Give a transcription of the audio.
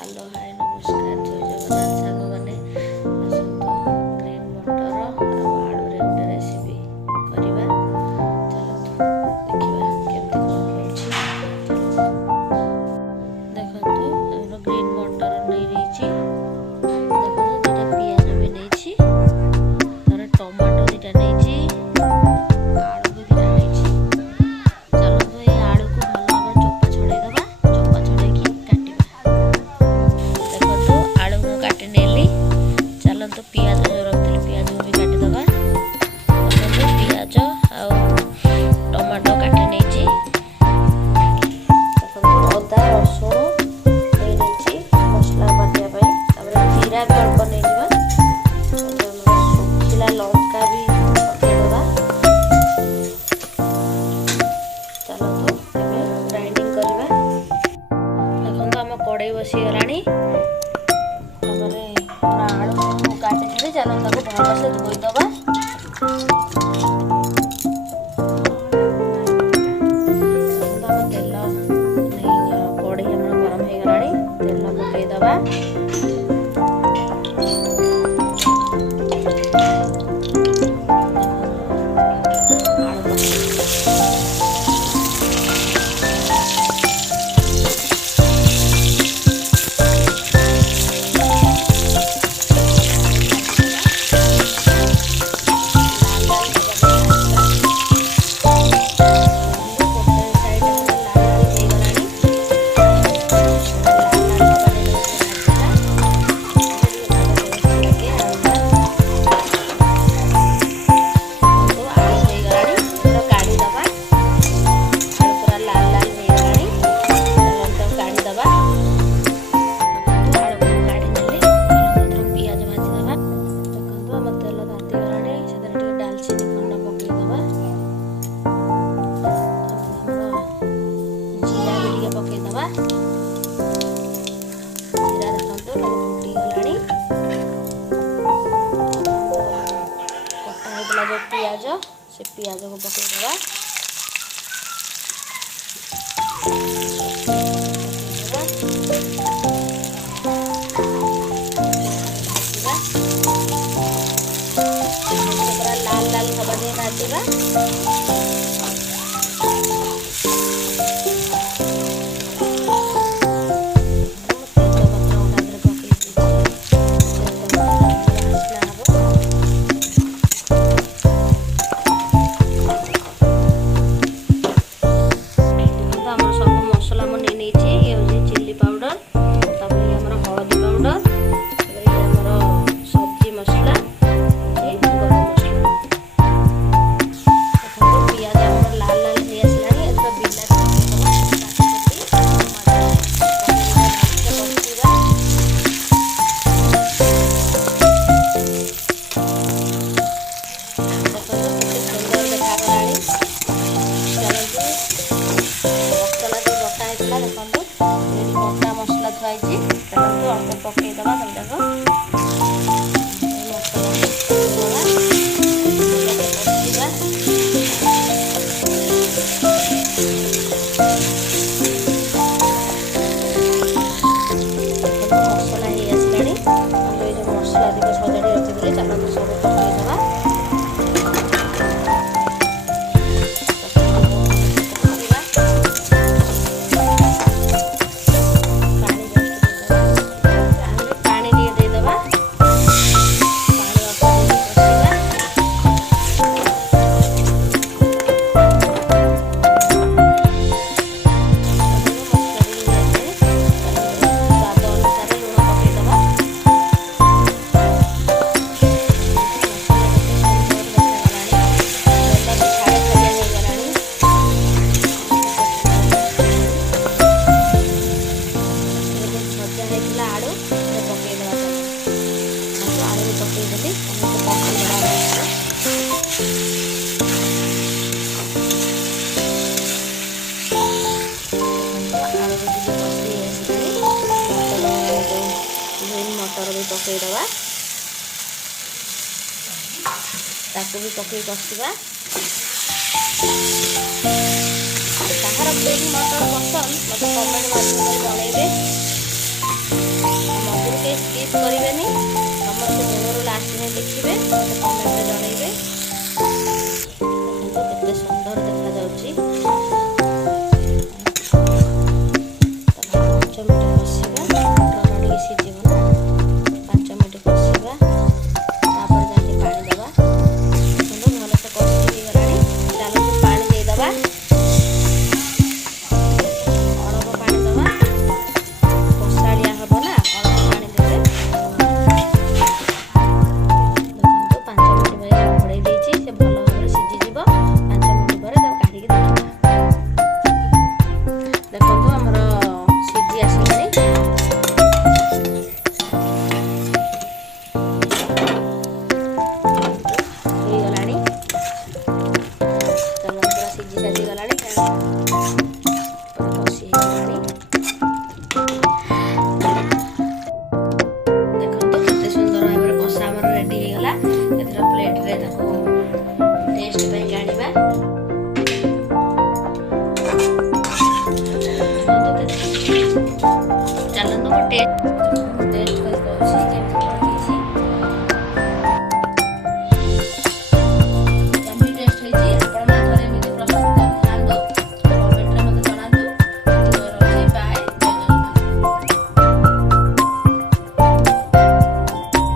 Hello hi नमस्कार जय जगन्नाथ सांग मैंने आसतु ग्रीन मटर आलू रे गोटे रेसिपी करवा। चलतु देखा केमती कौन देखो ग्रीन मटर नहीं देखो दुटा पियाज भी नहीं तार टमाटो दुटा नहीं आलू भी दुटा नहीं। चलतु ये आलू को भल भाव चोपा छड़ेदबा चोपा छड़ेकी चलते पियाज जो रखी पियाज भी काटिदबा। पियाज टमाटो काटी नहीं अदा रसुण नहीं मसला बाटिया जीरा भी अल्प नहीं सुखिला लंका भी पकईदबा। चलतु ग्राइंडिंग करवा। देखो आम कड़ई बसीगला आलू काटी चलो भल से धोईदबा। तेल कड़े गरम हो गला तेल पकईदबा। पियाज से पियाज को पकईदबा। लाल लाल हवा दे भाजवा। मोटा मसला थुआई अल्प पकईदबा मसला ही आसला मसला दिक सजाड़ी रखी चलते सब पकईदबा। मटर भी पकईदबा ताकू भी पकई कषा। कहार ग्रीन मटर पसंद मत कमेंट माध्यम जनइबे। ସ୍କିପ୍ କରିବେନି, ସମସ୍ତେ ମୂଳରୁ ଲାଷ୍ଟ ଯାଏଁ ଦେଖିବେ, ମୋତେ କମେଣ୍ଟରେ ଜଣାଇବେ। ଦେଖନ୍ତୁ କେତେ ସୁନ୍ଦର ଦେଖାଯାଉଛି। 5 ମିନିଟ୍